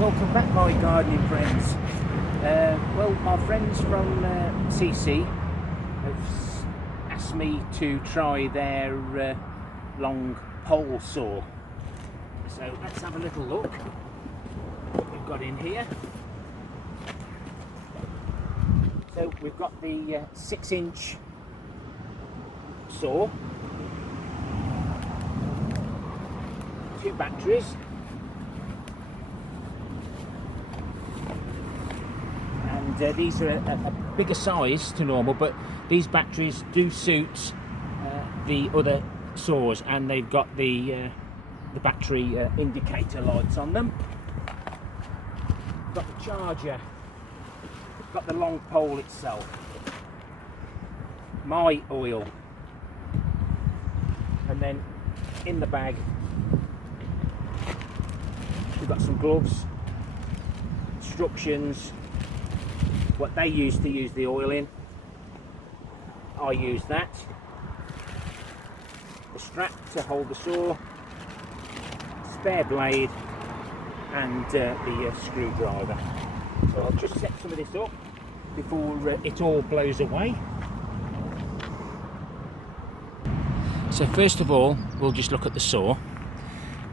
Welcome back, my gardening friends. Well, my friends from SEESII have asked me to try their long pole saw. So let's have a little look what we've got in here. So we've got the 6-inch saw, 2 batteries, and these are a bigger size to normal, but these batteries do suit the other saws, and they've got the battery indicator lights on them. Got the charger, got the long pole itself, my oil, and then in the bag we've got some gloves, instructions, what they used to use the oil in. I use that, the strap to hold the saw, spare blade, and the screwdriver. So I'll just set some of this up before it all blows away. So first of all, we'll just look at the saw.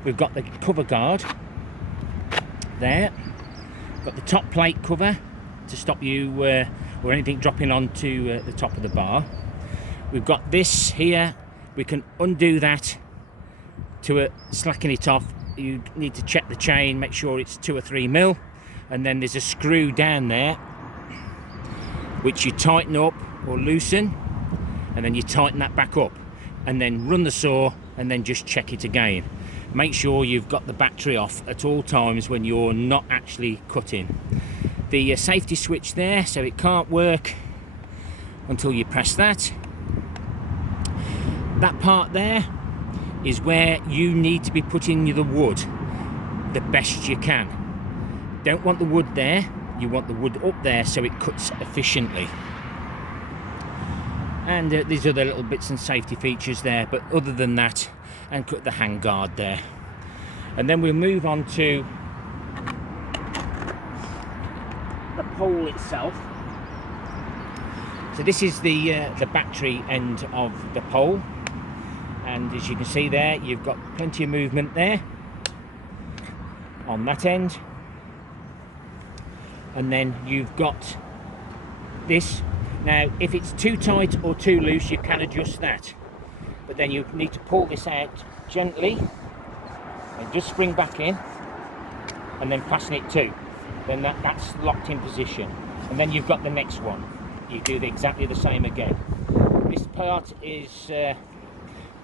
We've got the cover guard there, got the top plate cover to stop you or anything dropping onto the top of the bar. We've got this here, we can undo that to slacken it off. You need to check the chain, make sure it's 2 or 3 mil, and then there's a screw down there which you tighten up or loosen, and then you tighten that back up, and then run the saw and then just check it again. Make sure you've got the battery off at all times when you're not actually cutting. The safety switch there, so it can't work until you press that. That part there is where you need to be putting the wood the best you can. Don't want the wood there, you want the wood up there so it cuts efficiently. And these other little bits and safety features there, but other than that, and cut the hand guard there. And then we'll move on to the pole itself. So this is the battery end of the pole, and as you can see there, you've got plenty of movement there on that end. And then you've got this. Now if it's too tight or too loose, you can adjust that, but then you need to pull this out gently and just spring back in and then fasten it too. Then that's locked in position. And then you've got the next one, you do exactly the same again. This part is the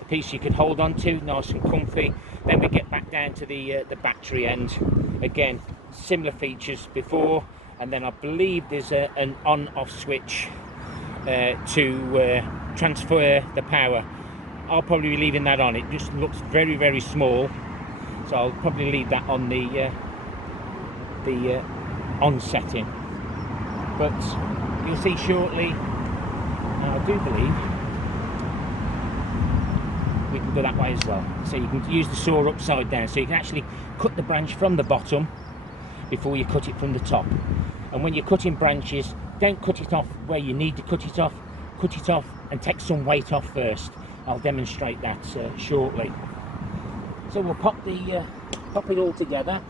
piece you can hold on to, nice and comfy. Then we get back down to the battery end. Again, similar features before, and then I believe there's an on-off switch to transfer the power. I'll probably be leaving that on. It just looks very, very small, so I'll probably leave that on the on setting. But you'll see shortly, I do believe we can go that way as well. So you can use the saw upside down, so you can actually cut the branch from the bottom before you cut it from the top. And when you're cutting branches, don't cut it off where you need to cut it off and take some weight off first. I'll demonstrate that shortly. So we'll pop it all together,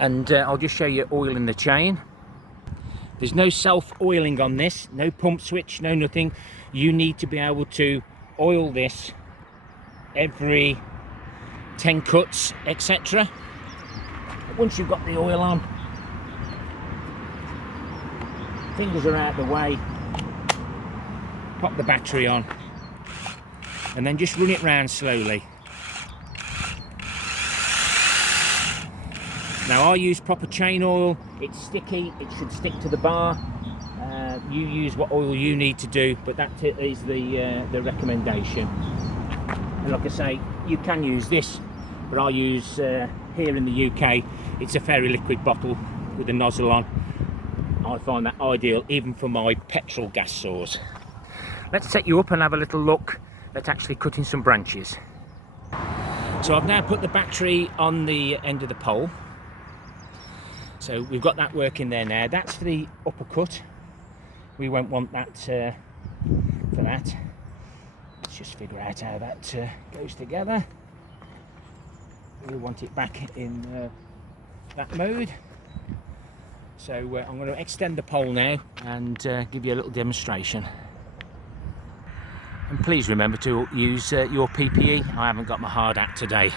and I'll just show you oiling the chain. There's no self-oiling on this, no pump switch, no nothing. You need to be able to oil this every 10 cuts, etc. Once you've got the oil on, fingers are out of the way, pop the battery on, and then just run it round slowly. Now I use proper chain oil, it's sticky, it should stick to the bar. You use what oil you need to do, but that is the recommendation. And like I say, you can use this, but I use here in the UK, it's a fairy liquid bottle with a nozzle on. I find that ideal even for my petrol gas saws. Let's set you up and have a little look at actually cutting some branches. So I've now put the battery on the end of the pole, So we've got that working there now. That's for the uppercut. We won't want that for that. Let's just figure out how that goes together. We want it back in that mode. So I'm going to extend the pole now and give you a little demonstration. And please remember to use your PPE. I haven't got my hard hat today.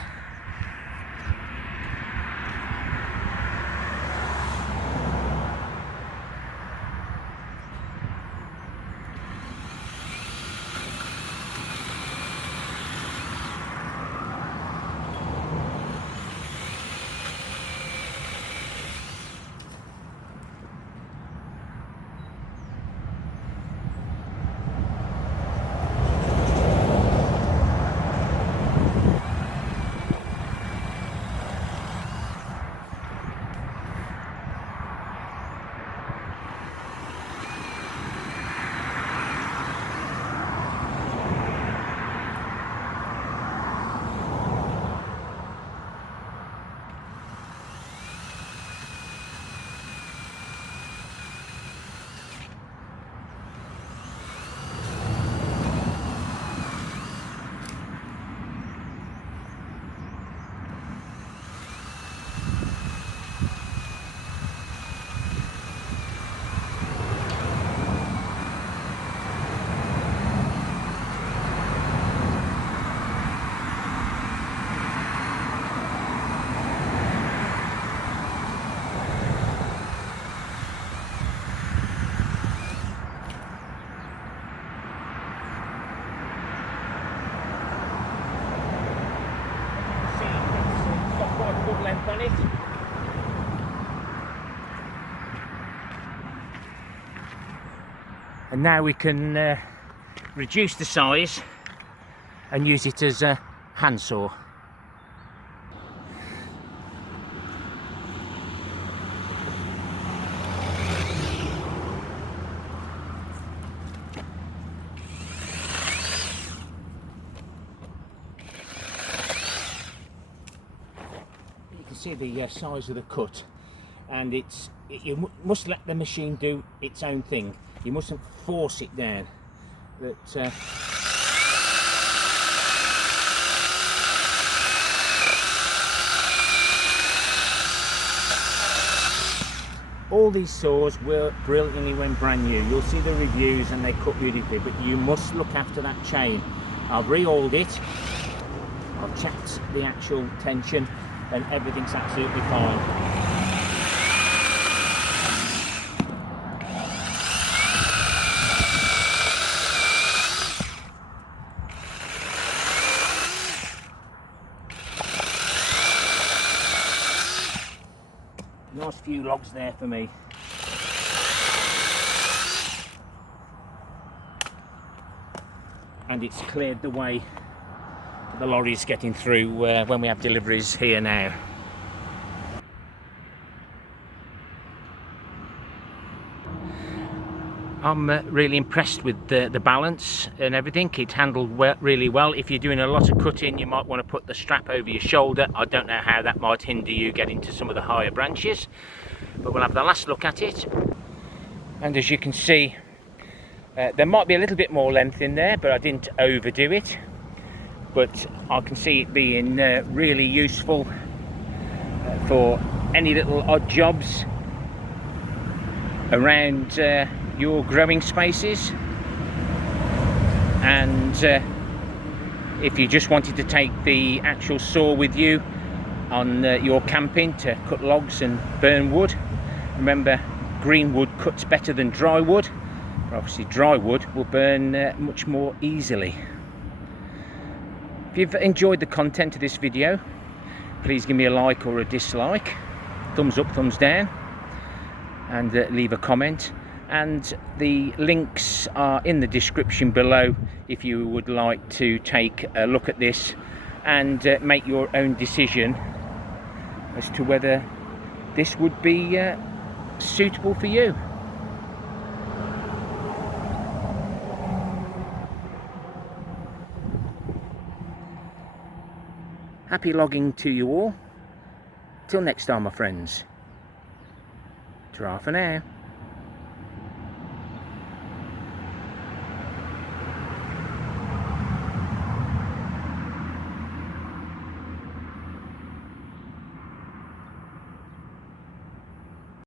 On it. And now we can reduce the size and use it as a handsaw. See the size of the cut, and you must let the machine do its own thing. You mustn't force it down. That all these saws work brilliantly when brand new. You'll see the reviews and they cut beautifully, but you must look after that chain. I've re-oiled it, I've checked the actual tension, and everything's absolutely fine. Nice few logs there for me. And it's cleared the way the lorries getting through when we have deliveries here now. I'm really impressed with the balance and everything. It's handled really well. If you're doing a lot of cutting, you might want to put the strap over your shoulder. I don't know how that might hinder you getting to some of the higher branches, but we'll have the last look at it. And as you can see, there might be a little bit more length in there, but I didn't overdo it. But I can see it being really useful for any little odd jobs around your growing spaces. And if you just wanted to take the actual saw with you on your camping to cut logs and burn wood, remember, green wood cuts better than dry wood, but obviously dry wood will burn much more easily. If you've enjoyed the content of this video, please give me a like or a dislike, thumbs up, thumbs down, and leave a comment. And the links are in the description below if you would like to take a look at this and make your own decision as to whether this would be suitable for you. Happy logging to you all. Till next time, my friends. Ta-ra for now.